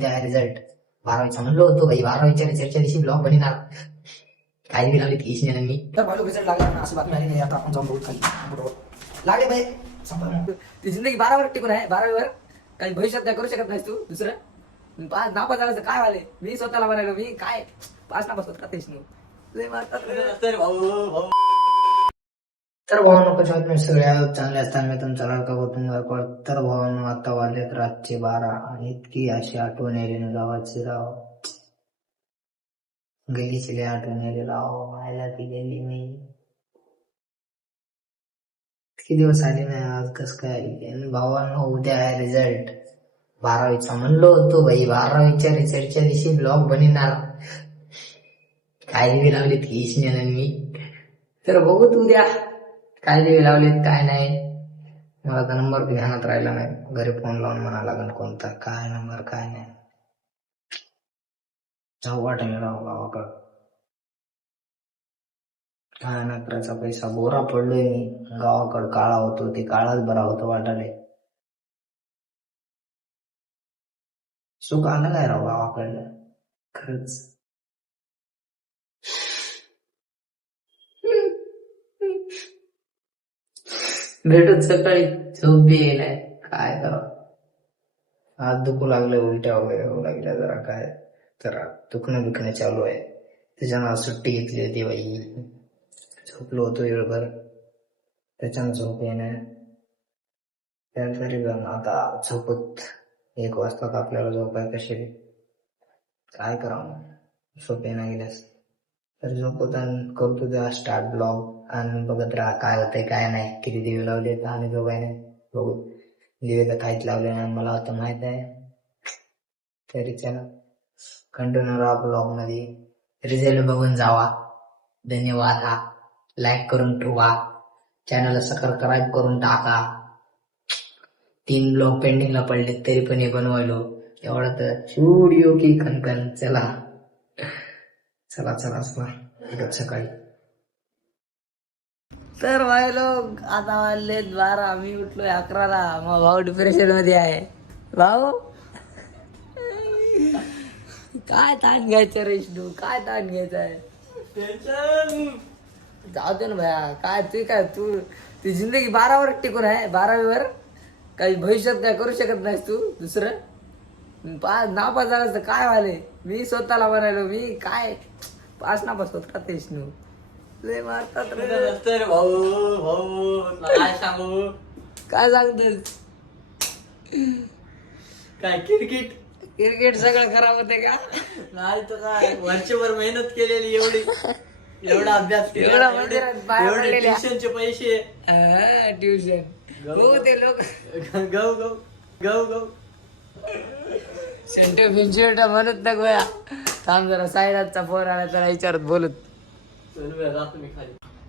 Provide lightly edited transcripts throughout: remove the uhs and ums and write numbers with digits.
उद्या आहे रिझल्ट 12वीचा. म्हणलो होतो भाई 12वीच्या रिझल्टच्या दिवशी ब्लॉग बनणार. काही बी लावली ती मी. तर भाई रिझल्ट लागला ना, अशी बातमी आली नाही. आता आपण जाऊन बघू खाली लागले भाई. ती जिंदगी 12वर टिकून आहे. 12वीवर काही भविष्यात काय करू शकत नाहीस तू. दुसरं पास नापास झालं काय वाले. मी स्वतःला म्हणालो मी काय पास नापास होत राहतेस लय मारतात. तर भावांनो कशा आहात. मी सगळ्या चांगले असताना मी तुमचा लाडका गौतम गायकवाड. तर भावांनो आता वाजलेत रातचे 12 आणि इतकी अशी आठवण यायली ना गावाची राव. गेलीची लय आठवण यायली राव. व्हायला ती गेली मी इतके दिवस आली नाही. आज कस काय आली. आणि भावांनो उद्या आहे रिझल्ट 12वीचा. म्हणलो होतो भाई 12वीच्या रिझल्टच्या दिवशी ब्लॉग बनणार. काय दिवे लावलेत की मी. तर बघू तू उद्या काय दिवे लावलेत काय नाही. मला तर नंबर ध्यानात राहिला नाही. घरी फोन लावून म्हणा लागेल कोणता काय नंबर काय नाही. जाऊ वाटेल राव गावाकडं. काय नकराचा पैसा बोरा पडलोय मी. गावाकडं काळा होतो ते काळाच बरा होतो वाटाले. सुख आलं काय राव गावाकडलं खरंच. भेटत सकाळी झोप बी येईल काय करावं. हात दुखू लागले उलट्या वगैरे होऊ लागल्या जरा काय जरा दुखणं चालू आहे. त्याच्यानं सुट्टी घेतली होती बाई. झोपलो होतो वेळभर त्याच्यानं झोप येणार. तरी जाऊन आता झोपत 1 वाजता आपल्याला झोप आहे कशी काय करावं. झोप येणार गेल्यास तर झोपत आणि करतो त्या स्टार्ट ब्लॉग आणि बघत राहा काय होतंय काय नाही. किती दिवे लावले आणि दोघाय नाही बघू. दिवे तर काहीच लावले नाही मला आता माहित आहे. तरी चला कंटिन्यू राहा ब्लॉग मध्ये. रिझल्ट बघून जावा. धन्यवाद. हा लाईक करून ठेवा. चॅनलला सबस्क्राईब करून टाका. 3 ब्लॉग पेंडिंगला पडले तरी पण हे बनवायलो. एवढं तर स्टुडिओ की खनखन. चला चला चला चला सकाळी. तर भाई लोक आता वाजले 12. मी उठलोय 11ला. मग भाऊ डिप्रेशन मध्ये आहे. भाऊ काय ताण घ्यायचं रेशनू काय ताण घ्यायचं आहे. जाऊ दे ना भया काय तू ती जिंदगी 12वर टिकून आहे. 12वीवर काही भविष्यात काय करू शकत नाहीस तू. दुसरं नापास झालं तर काय व्हायले. मी स्वतःला म्हणालो मी काय पास नापास होत राहतेस लय मारतात काय सांगू. काय सांगतोस. काय क्रिकेट सगळं खराब होते का. नाही तर काय वर्षभर मेहनत केलेली एवढा अभ्यास केला. एवढे ट्युशनचे पैसे. ट्युशन ते लोक गहू सेंटर म्हणत ना गोया. थांब जरा साईराजचा फोन आला त्याला विचारत बोलत.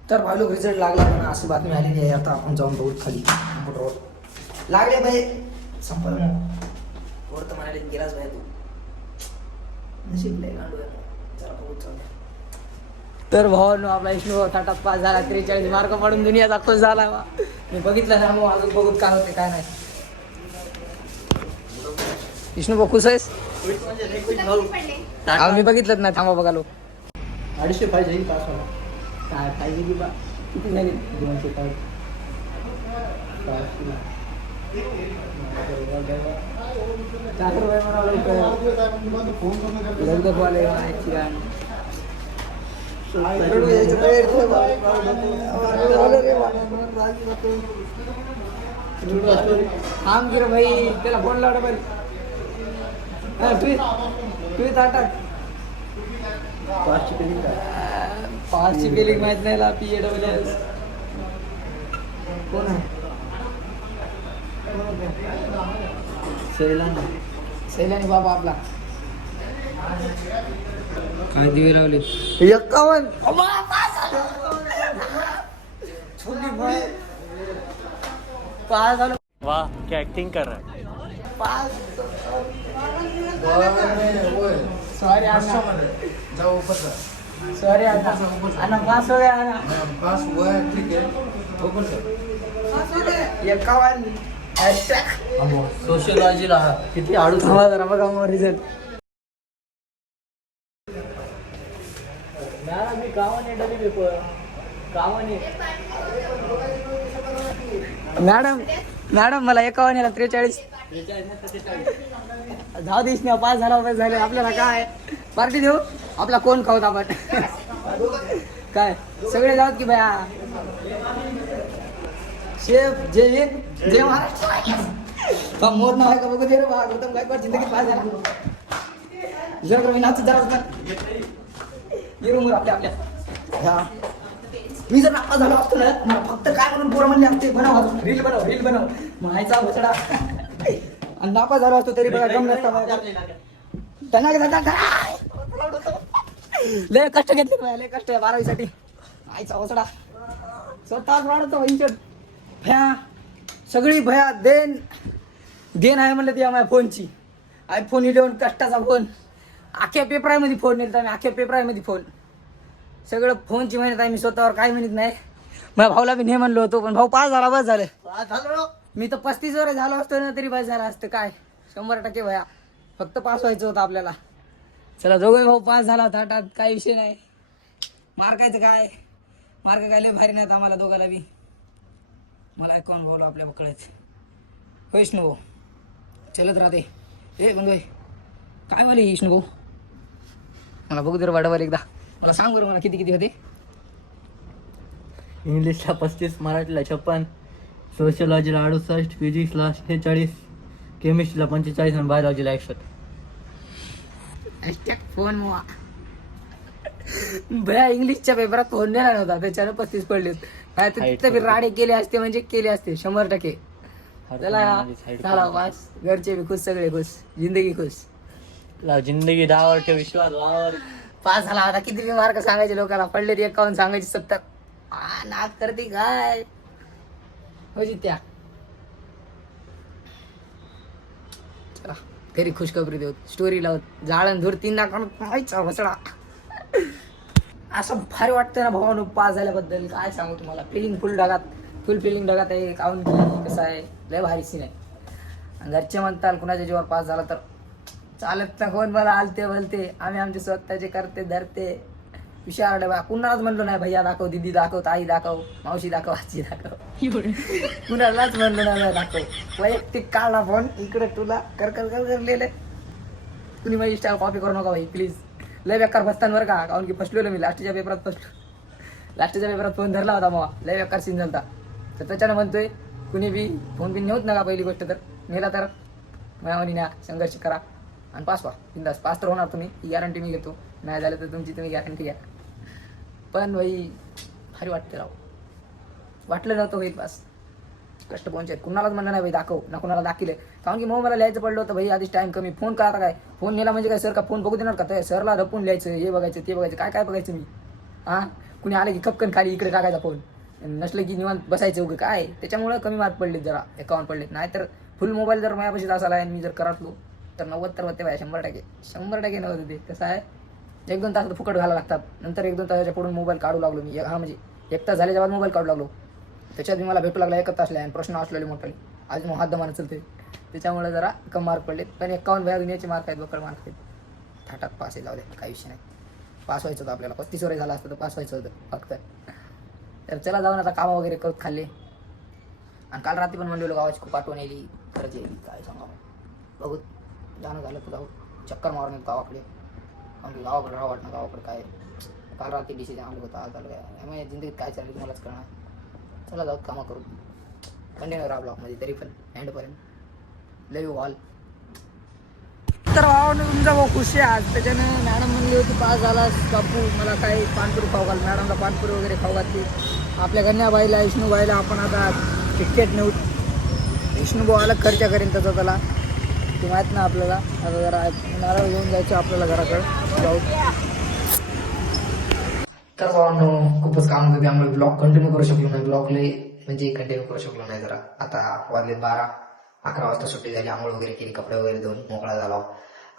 तर भाई लोक रिझल्ट लागला ना अशी बातमी आलेली आहे. आता आपण जाऊन बघू खाली लागले भाई. संपल वर तर म्हणाले गेलाच भाई तू नशीब लय गांडू आहे. जरा बघू चालू. तर भावांनो आपला विष्णू टाटा पास झाला. 43 मार्क पडून दुनियाचा खुश झाला. मी बघितलं ना मग अजून बघूत काय होते काय नाही. विष्णू भाऊ खुश आहेस. मी बघितलं ना थांबा बघालो. 250 पाहिजे पास व्हायला. काय पाहिजे की बा किती झाली. 205 थांब गिर भाई त्याला फोन लावला पाहिजे. तू ताटात पाचची बिलिंग माहित नाही ला. PAWS कोण आहे. सैलानी बाबा आपला. काय दिवे लावले 51. पास झालो. वाह क्या एक्टिंग कर रहा है. पास सॉरी जाओ ऊपर जा. सॉरी अन्ना पास हो गया ना. पास हुआ है ठीक है ऊपर जा. 51 सोशियोलॉजीला किती आडूच आहे. जरा बघा मग रिझल्ट. मी गावाने डबी पेपर गावाने मॅडम मला 51 43 जाऊ देश ना, पास झाला पास झाले. आपल्याला काय पार्टी देऊ, आपला कोण खाऊत आपण काय सगळे जाऊत की भया. शेफ जय महाराष्ट्र मोर नाव आहे का बघू दे रे बा. गौतम गायकवाड जिंदगीत पास झाला. जरा नाच जरा ये रूमवर आपल्या हा. मी जर नापास झालो असतो ना, मला फक्त काय म्हणून पोरं म्हणले असते बनव रील बनव मायचा बसडा. आणि नापास झालो असतो तरी बघा गम नसता. लय कष्ट घेतले, लय कष्ट 12वी साठी. आईचा वसडा स्वतः होतो इंचट भया. सगळी भया देण आहे म्हणलं ती माझ्या फोनची. iPhone 11 कष्टाचा फोन. अख्ख्या पेपरामध्ये फोन नेलता मी, अख्ख्या पेपरामध्ये फोन. सगळं फोनची मेहनत आहे. मी स्वतःवर काय म्हणत नाही. माझ्या भाऊला मी नाही म्हणलो होतो, पण भाऊ पास झाला, बस झालं. मी तर 35 वर झालो असतो ना तरी पास झाला असतं. काय 100% भया, फक्त पास व्हायचं होतं आपल्याला. चला दोघे भाऊ पास झाला होता, काही विषय नाही. मार्कायचं काय, मार्क काय लय भारी नाहीत आम्हाला दोघाला बी. मला कोण भाऊला आपल्या पकडायचं विष्णू भाऊ चलत राहते. ए बंद काय मला विष्णू भाऊ, मला बघू दे वाढवायला एकदा. मला सांग बरं, मला किती होते. इंग्लिशला 35, मराठीला 56, सोशियोलॉजीला 68, फिजिक्सला 46, केमिस्ट्रीला 45 आणि बायोलॉजीला 61. फोन मुवा भया इंग्लिशच्या पेपरात फोन देणार नव्हता, त्याच्यानं 35 पडले. तिथं राडे केले असते म्हणजे केले असते 100%. चला पास, घरचे बी खुश, सगळे खुश, जिंदगी खुश. जिंदगी डावावर ठेव, विश्वास वावर. पास झाला होता. किती बी मार्क सांगायचे लोकांना, पडले 51 सांगायचे 70. नाक करते काय हो त्या. चला घरी खुशखबरी देऊ, स्टोरी लावत जाळण धूर 3 नाकांचा भसडा. असं भारी वाटतं ना भावानं पास झाल्याबद्दल. काय सांगू तुम्हाला, फुल फिलिंग ढगात आहे. काऊन कसं आहे, लय भारी सीन आहे. आणि घरचे म्हणताल कुणाच्या जीवावर पास झाला तर चालत ना कोण, मला आलते भलते, आम्ही आमचे स्वतःचे करते धरते. विचार डबा कुणालाच म्हणलो नाही, भैया दाखव, दिदी दाखव, ताई दाखव, मावशी दाखव, आजी दाखव. कुणालाच म्हणलो नाही दाखव. वैयक्तिक काढला फोन, इकडे तुला करलेले. कुणी माझी स्टाईल कॉपी करू नका भाई प्लीज. लय बेकार बसताना का, काऊन की फसलेलो मी लास्टच्या पेपरात फोन धरला होता मग लय बेकार सीन झालता. तर त्याच्यानं म्हणतोय कुणी बी फोन बिन नेऊत नका. पहिली गोष्ट तर नेला तर माझ्या ना संघर्ष करा आणि पास व्हा बिंदास. पास तर होणार तुम्ही, ही गॅरंटी मी घेतो. नाही झालं तर तुमची तुम्ही गॅरंटी घ्या. पण भाई भारी वाटते राव, वाटलं नव्हतं होईल पास. कष्ट पोहोचेल. कुणालाच म्हणलं नाही भाई दाखव ना, कुणाला दाखिले. कारण की मग मला लिहायचं पडलं होतं भाई आधीच टाइम कमी. फोन का आता काय, फोन नेला म्हणजे काय सर का फोन बघू देणार का. त्या सरला रपून लिहायचं, हे बघायचं ते बघायचं, काय बघायचं मी. हां कुणी आलं की कपकन खाली इकडे टाकायचा फोन, नसलं की निवांत बसायचं उगं काय. त्याच्यामुळं कमी मार्क पडलेत, जरा 51 पडलेत. नाही तर फुल मोबाईल जर माझ्यापाशी असाला आणि मी जर करातलो तर 90 तर होते भाई. 100% 90 ते. कसं आहे 1-2 तास फुकट घाला लागतात. नंतर 1-2 तासाच्या पुढून मोबाईल काढू लागलो मी. हा म्हणजे 1 तास झाल्याच्या बाद मोबाईल काढू लागलो. त्याच्यात मला भेटू लागला 1 तास आणि प्रश्न असलेले मोठे आज मग हात दमानं चलते. त्याच्यामुळे जरा कम मार्क पडलेत. पण 51 भया दुनियाचे मार्क आहेत, बकड मार्क आहेत. थाटात पास आहे, जाऊ दे काही विषय नाही. पास व्हायचं होतं आपल्याला. 35 वर झाला असतं तर पास व्हायचं होतं फक्त. तर चला जाऊन आता कामं वगैरे करत खाल्ले. आणि काल रात्री पण म्हणलेलो गावाची खूप आठवण येईल, खरंच येईल. काय सांगा बघू, जाणं झालं तर जाऊ चक्कर मारून येतो गावाकडे. कारण गावाकडे राहा वाटणं, गावाकडे काय. काल रात्री डिसिजन आलं होतं, आज आलं काय त्यामुळे जिंदगीत काय चाललं तुम्हालाच कळणार. चला जाऊ कामं करू, कंटिन्यू राहा ब्लॉकमध्ये तरी पण एंडपर्यंत. लव यू ऑल. तर भावानं तुमचा भाऊ खुश आहे आज. त्याच्यानं मॅडम म्हणली होती पास झालास बापू, मला काही पानपुरी खाऊ घाल. मॅडमला पानपुरी वगैरे खाऊ घातली. आपल्या गण्याबाईला विष्णूबाईला आपण आता तिकीट नेऊ. विष्णूभाऊ आला खर्च करेन त्याला ते माहीत ना आपल्याला. आता जरा नारळ घेऊन जायचं आपल्याला घराकडं जाऊ. तर भावानं खूपच काम होतं, त्यामुळे ब्लॉग कंटिन्यू करू शकलो नाही. ब्लॉगले म्हणजे कंटिन्यू करू शकलो नाही. जरा आता वाजले 12-11 वाजता सुट्टी झाली. आंघोळ वगैरे केली, कपडे वगैरे धुवून मोकळा झाला.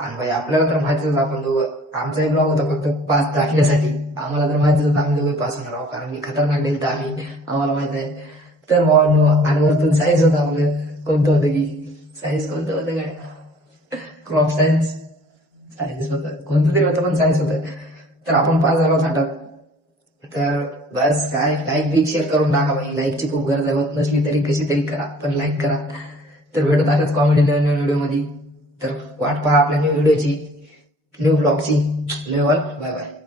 आणि भाई आपल्याला तर माहितीच आपण दोघं, आमचाही ब्लॉग होता फक्त पास दाखण्यासाठी. आम्हाला तर माहितीच होतं आम्ही दोघे पास होणार आहोत, कारण की खतरनाक डेल तर आम्हाला माहित आहे. तर भावांनो आणि वरतून साईज होतं आपलं कोणतं होतं की सायन्स कोणतं होतं काय क्रॉप सायन्स होतं कोणतं तरी होतं पण सायन्स होतं. तर आपण पास झालो थाटात. तर बस काय लाईक बिक शेअर करून टाका भाई. लाईकची खूप गरज आहे. होत नसली तरी कशी तरी करा पण लाईक करा. तर भेटत आलंच कॉमेडी नवीन व्हिडिओ मध्ये. तर वाट पहा आपल्या न्यू व्हिडिओची न्यू ब्लॉगची. Level bye bye.